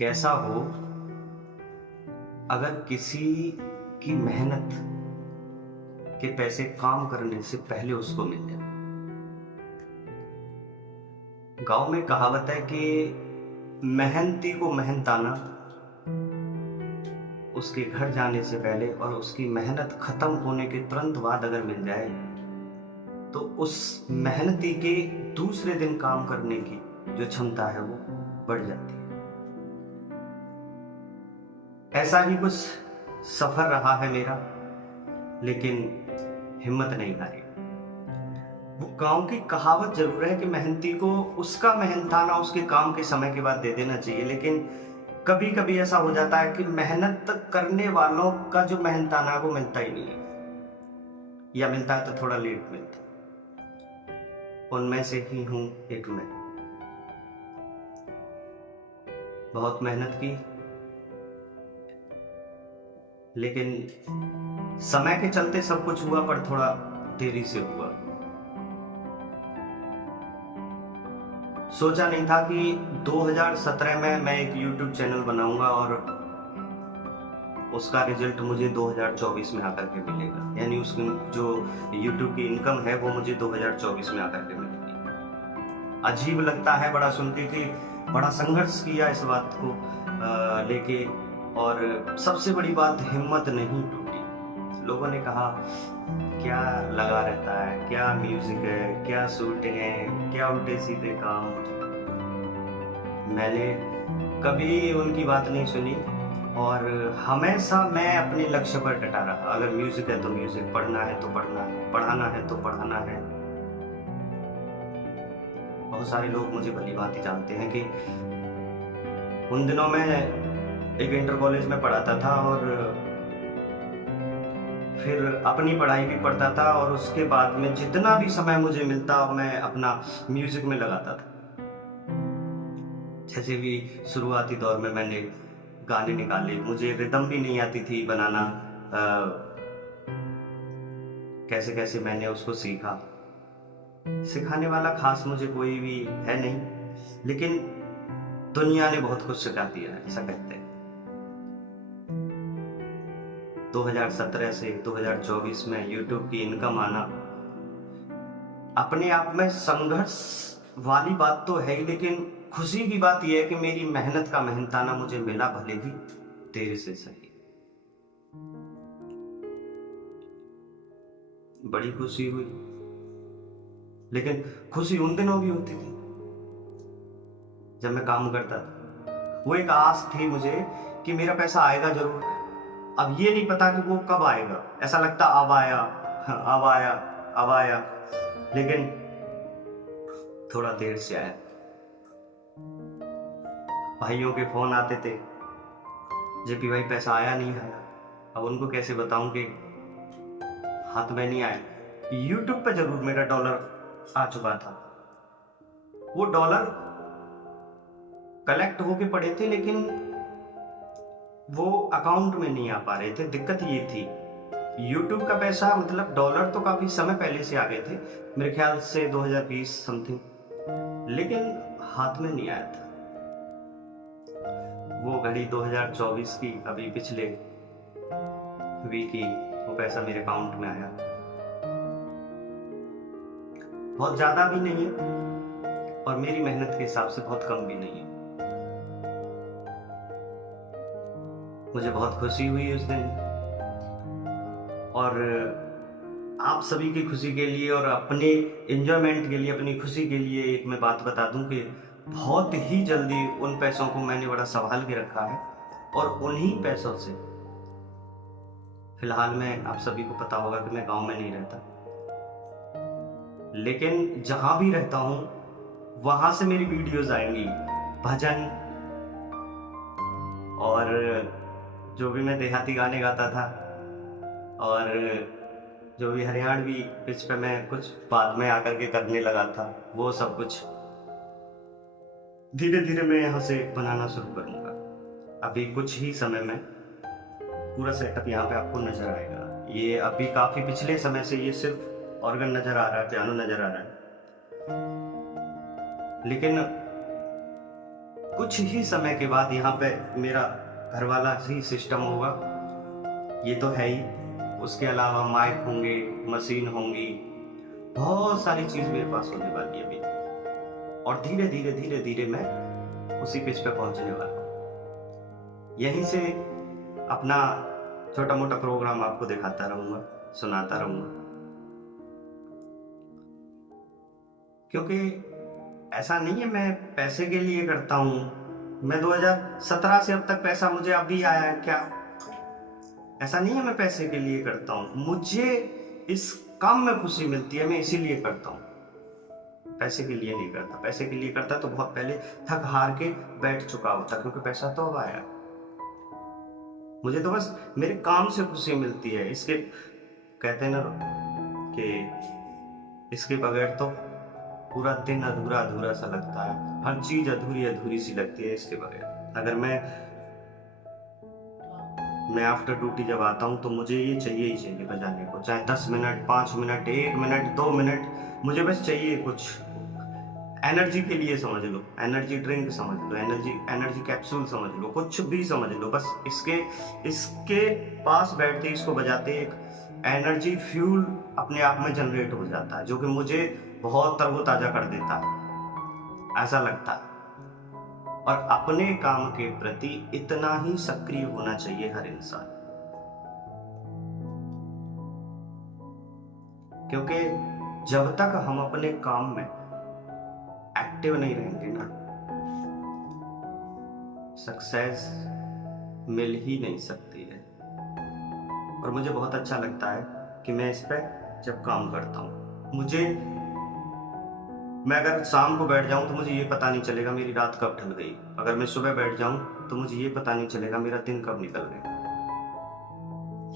कैसा हो अगर किसी की मेहनत के पैसे काम करने से पहले उसको मिल जाए। गांव में कहावत है कि मेहनती को मेहनताना उसके घर जाने से पहले और उसकी मेहनत खत्म होने के तुरंत बाद अगर मिल जाए तो उस मेहनती के दूसरे दिन काम करने की जो क्षमता है वो बढ़ जाती है। ऐसा ही कुछ सफर रहा है मेरा, लेकिन हिम्मत नहीं हारी। वो गांव की कहावत जरूर है कि मेहनती को उसका मेहनताना उसके काम के समय के बाद दे देना चाहिए, लेकिन कभी कभी ऐसा हो जाता है कि मेहनत करने वालों का जो मेहनताना है वो मिलता ही नहीं है, या मिलता है तो थोड़ा लेट मिलता है। उनमें से ही हूं एक मैं। बहुत मेहनत की, लेकिन समय के चलते सब कुछ हुआ, पर थोड़ा देरी से हुआ। सोचा नहीं था कि 2017 में मैं एक YouTube चैनल बनाऊंगा और उसका रिजल्ट मुझे 2024 में आकर के मिलेगा, यानी उसकी जो YouTube की इनकम है वो मुझे 2024 में आकर के मिलेगी। अजीब लगता है बड़ा सुन के कि बड़ा संघर्ष किया इस बात को लेके, और सबसे बड़ी बात, हिम्मत नहीं टूटी। लोगों ने कहा क्या लगा रहता है, क्या म्यूजिक है, क्या शूटिंग है, क्या उल्टे सीधे काम। मैंने कभी उनकी बात नहीं सुनी और हमेशा मैं अपने लक्ष्य पर डटा रहा। अगर म्यूजिक है तो म्यूजिक, पढ़ना है तो पढ़ना है, पढ़ाना है तो पढ़ाना है। बहुत सारे लोग मुझे भली भांति जानते हैं कि उन दिनों में एक इंटर कॉलेज में पढ़ाता था और फिर अपनी पढ़ाई भी पढ़ता था, और उसके बाद में जितना भी समय मुझे मिलता मैं अपना म्यूजिक में लगाता था। जैसे भी शुरुआती दौर में मैंने गाने निकाले, मुझे रिदम भी नहीं आती थी बनाना, कैसे कैसे मैंने उसको सीखा। सिखाने वाला खास मुझे कोई भी है नहीं, लेकिन दुनिया ने बहुत कुछ सिखा दिया है, ऐसा कहते हैं। 2017 से 2024 में YouTube की इनकम आना अपने आप में संघर्ष वाली बात तो है ही, लेकिन खुशी की बात यह है कि मेरी मेहनत का मेहनताना मुझे मिला, भले ही देर से सही। बड़ी खुशी हुई, लेकिन खुशी उन दिनों भी होती थी जब मैं काम करता था। वो एक आस थी मुझे कि मेरा पैसा आएगा जरूर। अब ये नहीं पता कि वो कब आएगा, ऐसा लगता अब आया, अब आया, अब आया, लेकिन थोड़ा देर से आया। भाइयों के फोन आते थे, जेपी भाई पैसा आया नहीं आया। अब उनको कैसे बताऊं कि हाथ में नहीं आया। YouTube पे जरूर मेरा डॉलर आ चुका था। वो डॉलर कलेक्ट होके पड़े थे, लेकिन वो अकाउंट में नहीं आ पा रहे थे। दिक्कत ये थी, YouTube का पैसा मतलब डॉलर तो काफी समय पहले से आ गए थे, मेरे ख्याल से 2020 समथिंग, लेकिन हाथ में नहीं आया था। वो घड़ी 2024 की, अभी पिछले वीक ही वो पैसा मेरे अकाउंट में आया। बहुत ज्यादा भी नहीं है और मेरी मेहनत के हिसाब से बहुत कम भी नहीं है। मुझे बहुत खुशी हुई उस दिन, और आप सभी की खुशी के लिए और अपने एंजॉयमेंट के लिए, अपनी खुशी के लिए एक मैं बात बता दूं कि बहुत ही जल्दी उन पैसों को मैंने बड़ा संभाल के रखा है, और उन्हीं पैसों से फिलहाल में, आप सभी को पता होगा कि मैं गांव में नहीं रहता, लेकिन जहां भी रहता हूं वहां से मेरी वीडियोस आएंगी, भजन और जो भी मैं देहाती गाने गाता था, और जो भी हरियाणवी पिच पे मैं कुछ बाद में आकर के करने लगा था, वो सब कुछ धीरे धीरे मैं यहाँ से बनाना शुरू करूंगा। अभी कुछ ही समय में पूरा सेटअप यहाँ पे आपको नजर आएगा। ये अभी काफी पिछले समय से ये सिर्फ ऑर्गन नजर आ रहा है, पियानो नजर आ रहा है, लेकिन कुछ ही समय के बाद यहाँ पे मेरा घर वाला ही सिस्टम होगा, ये तो है ही। उसके अलावा माइक होंगे, मशीन होंगी, बहुत सारी चीज मेरे पास होने वाली है अभी। और धीरे धीरे धीरे धीरे मैं उसी पिच पे पहुंचने वाला हूँ। यहीं से अपना छोटा मोटा प्रोग्राम आपको दिखाता रहूंगा, सुनाता रहूंगा, क्योंकि ऐसा नहीं है मैं पैसे के लिए करता हूँ। मैं 2017 से अब तक पैसा मुझे अभी आया है क्या? ऐसा नहीं है मैं पैसे के लिए करता हूँ। मुझे इस काम में खुशी मिलती है, मैं इसीलिए करता हूँ। पैसे के लिए नहीं करता। पैसे के लिए करता तो बहुत पहले थक हार के बैठ चुका होता, क्योंकि पैसा तो अब आया। मुझे तो बस मेरे काम से खुशी मिलती है। इसके कहते हैं ना कि इसके बगैर तो पूरा दिन अधूरा अधूरा सा लगता है। हर चीज अधूरी अधूरी सी लगती है इसके बगैर। अगर मैं आफ्टर ड्यूटी जब आता हूँ तो मुझे ये चाहिए ही चाहिए बजाने को, चाहे 10 मिनट, 5 मिनट, 1 मिनट, 2 मिनट, मुझे बस चाहिए कुछ एनर्जी के लिए। समझ लो एनर्जी ड्रिंक, समझ लो एनर्जी कैप्सूल, समझ लो कुछ भी समझ लो, बस इसके पास बैठते इसको बजाते एक एनर्जी फ्यूल अपने आप में जनरेट हो जाता है, जो कि मुझे बहुत तरोताजा कर देता है, ऐसा लगता है। और अपने काम के प्रति इतना ही सक्रिय होना चाहिए हर इंसान, क्योंकि जब तक हम अपने काम में एक्टिव नहीं रहेंगे ना, सक्सेस मिल ही नहीं सकती है। और मुझे बहुत अच्छा लगता है कि मैं इस पे जब काम करता हूँ, मैं अगर शाम को बैठ जाऊं तो मुझे ये पता नहीं चलेगा मेरी रात कब ढल गई। अगर मैं सुबह बैठ जाऊं तो मुझे ये पता नहीं चलेगा मेरा दिन कब निकल गया।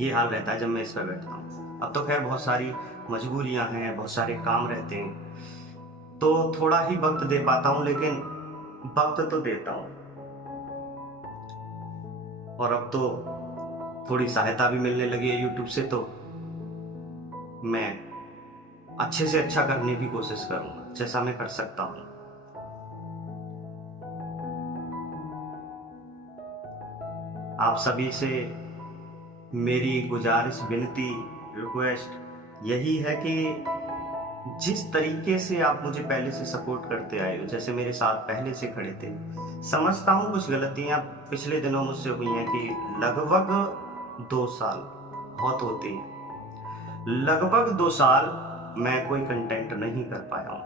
ये हाल रहता है जब मैं इस पर बैठता हूं। अब तो खैर बहुत सारी मजबूरियां हैं, बहुत सारे काम रहते हैं, तो थोड़ा ही वक्त दे पाता हूं, लेकिन वक्त तो देता हूं। और अब तो थोड़ी सहायता भी मिलने लगी है यूट्यूब से, तो मैं अच्छे से अच्छा करने की कोशिश करूंगा जैसा मैं कर सकता हूं। आप सभी से मेरी गुजारिश, विनती, रिक्वेस्ट यही है कि जिस तरीके से आप मुझे पहले से सपोर्ट करते आए हो, जैसे मेरे साथ पहले से खड़े थे, समझता हूं कुछ गलतियां पिछले दिनों मुझसे हुई हैं कि लगभग 2 साल बहुत होते हैं, लगभग 2 साल मैं कोई कंटेंट नहीं कर पाया हूं।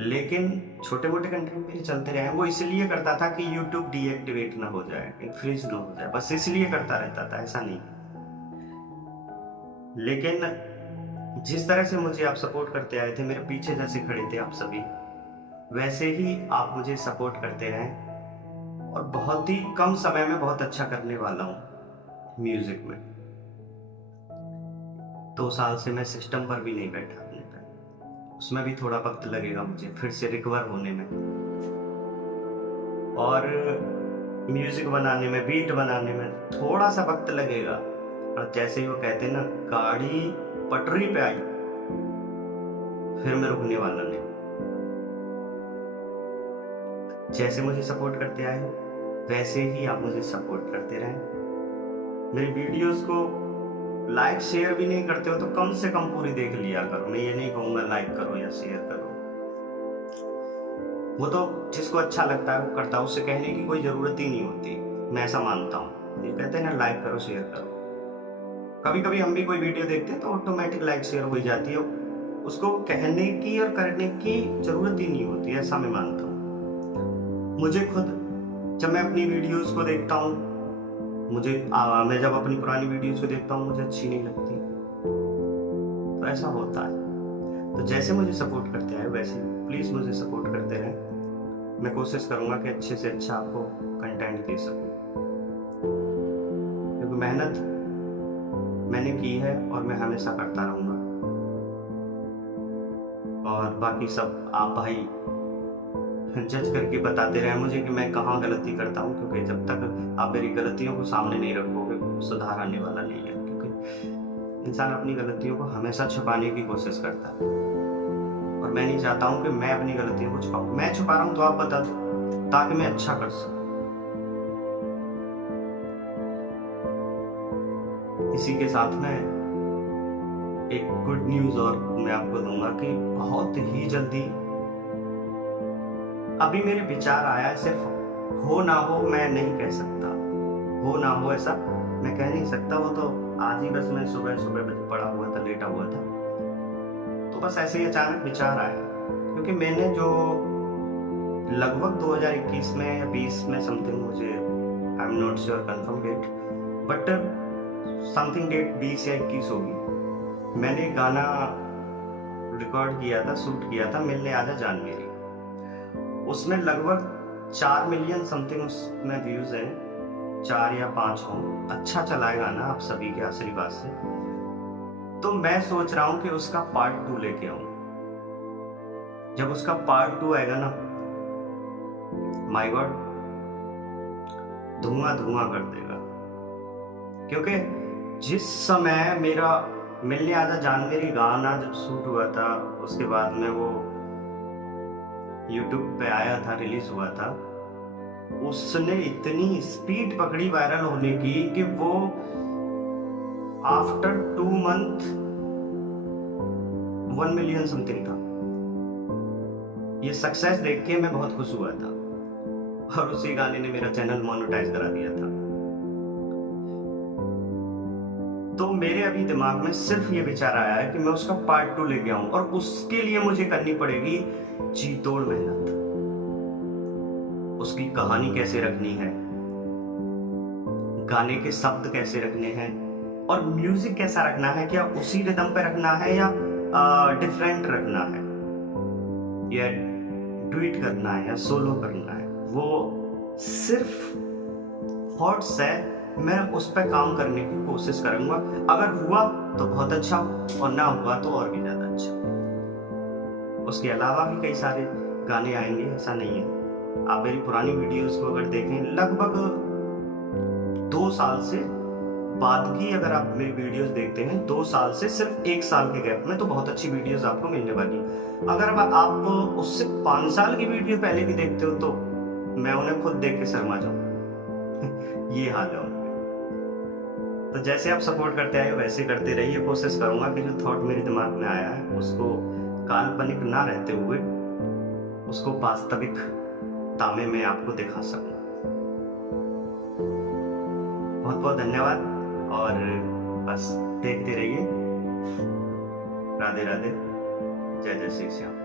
लेकिन छोटे मोटे कंटेंट मेरे चलते रहे। वो इसलिए करता था कि YouTube डीएक्टिवेट ना हो जाए, फ्रीज ना हो जाए, बस इसलिए करता रहता था, ऐसा नहीं। लेकिन जिस तरह से मुझे आप सपोर्ट करते आए थे, मेरे पीछे जैसे खड़े थे आप सभी, वैसे ही आप मुझे सपोर्ट करते रहें। और बहुत ही कम समय में बहुत अच्छा करने वाला हूं म्यूजिक में। 2 साल से मैं सिस्टम पर भी नहीं बैठा अपने पे, उसमें भी थोड़ा वक्त लगेगा मुझे फिर से रिकवर होने में, और म्यूजिक बनाने में, बीट बनाने में थोड़ा सा वक्त लगेगा। और जैसे ही वो कहते हैं ना, गाड़ी पटरी पे आई फिर मैं रुकने वाला नहीं। जैसे मुझे सपोर्ट करते आए हो वैसे ही आप मुझे सपोर्ट करते रहें। मेरी वीडियोस को लाइक शेयर भी नहीं करते हो तो कम से कम पूरी देख लिया करो। मैं ये नहीं कहूंगा लाइक करो या शेयर करो, वो तो जिसको अच्छा लगता है वो करता है, उससे कहने की कोई जरूरत ही नहीं होती, मैं ऐसा मानता हूँ। ये कहते हैं ना लाइक करो शेयर करो, कभी कभी हम भी कोई वीडियो देखते हैं तो ऑटोमेटिक लाइक शेयर हो जाती है, उसको कहने की और करने की जरूरत ही नहीं होती, ऐसा मैं मानता हूँ। मुझे खुद जब मैं अपनी वीडियोस को देखता हूँ, मैं जब अपनी पुरानी वीडियोस को देखता हूँ मुझे अच्छी नहीं लगती, तो ऐसा होता है। तो जैसे मुझे सपोर्ट करते हैं वैसे प्लीज मुझे सपोर्ट करते रहें। मैं कोशिश करूंगा कि अच्छे से अच्छा आपको कंटेंट दे सकूं, क्योंकि मेहनत मैंने की है और मैं हमेशा करता रहूंगा। और बाकी सब आप भाई जज करके बताते रहे मुझे कि मैं कहाँ गलती करता हूँ, क्योंकि जब तक आप मेरी गलतियों को सामने नहीं रखोगे सुधार आने वाला नहीं है। क्योंकि इंसान अपनी गलतियों को हमेशा छुपाने की कोशिश करता है, और मैं नहीं चाहता हूँ कि मैं अपनी गलतियों को छुपाऊं। मैं छुपा रहा हूँ तो आप बता दो, ताकि मैं अच्छा कर सकूं। इसी के साथ में एक गुड न्यूज और मैं आपको दूंगा कि बहुत ही जल्दी अभी मेरे विचार आया, सिर्फ हो ना हो मैं नहीं कह सकता, हो ना हो ऐसा मैं कह नहीं सकता। वो तो आज ही बस मैं सुबह सुबह पड़ा हुआ था, लेटा हुआ था, तो बस ऐसे ही अचानक विचार आया। क्योंकि मैंने जो लगभग 2021 में या 20 में समथिंग, मुझे I am not sure confirm date, but something date 20 या 21 होगी, मैंने गाना रिकॉर्ड किया था, शूट किया था, मिलने आजा जान मेरी। उसमें लगभग 4 मिलियन समथिंग उसमें व्यूज है, 4 या 5 हो। अच्छा चला है गाना आप सभी के आशीर्वाद से। तो मैं सोच रहा हूं कि उसका पार्ट 2 लेके आऊं। जब उसका पार्ट 2 आएगा ना, माय गॉड, धुआं धुआं कर देगा। क्योंकि जिस समय मेरा मिलने आजा जान मेरी गाना जब शूट हुआ था, उसके बाद में वो YouTube पे आया था, रिलीज हुआ था, उसने इतनी स्पीड पकड़ी वायरल होने की कि वो आफ्टर 2 मंथ 1 मिलियन समथिंग था। ये सक्सेस देख के मैं बहुत खुश हुआ था, और उसी गाने ने मेरा चैनल मोनेटाइज करा दिया था। तो मेरे अभी दिमाग में सिर्फ ये विचार आया है कि मैं उसका पार्ट 2 लेके आऊं, और उसके लिए मुझे करनी पड़ेगी जी तोड़ मेहनत। उसकी कहानी कैसे रखनी है, गाने के शब्द कैसे रखने हैं, और म्यूजिक कैसा रखना है, क्या उसी रिदम पे रखना है या डिफरेंट रखना है, या डुएट करना है या सोलो करना है, वो सिर्फ थॉट्स है। मैं उस पर काम करने की कोशिश करूंगा। अगर हुआ तो बहुत अच्छा, और ना हुआ तो और भी ज्यादा अच्छा। उसके अलावा भी कई सारे गाने आएंगे, ऐसा नहीं है। आप मेरी पुरानी वीडियोस को अगर देखें, लगभग 2 साल से बाद की अगर आप मेरी वीडियोस देखते हैं, 2 साल से सिर्फ 1 साल के गैप में तो बहुत अच्छी वीडियोस आपको मिलने वाली। अगर आप उससे 5 साल की वीडियो पहले भी देखते हो तो मैं उन्हें खुद देख के शर्मा जाऊं। ये हाल है। तो जैसे आप सपोर्ट करते आए हो वैसे करते रहिए। कोशिश करूंगा कि जो थॉट मेरे दिमाग में आया है उसको काल्पनिक ना रहते हुए उसको वास्तविक तामे में आपको दिखा सकूं। बहुत बहुत धन्यवाद, और बस देखते रहिए। राधे राधे, जय जय श्री श्याम।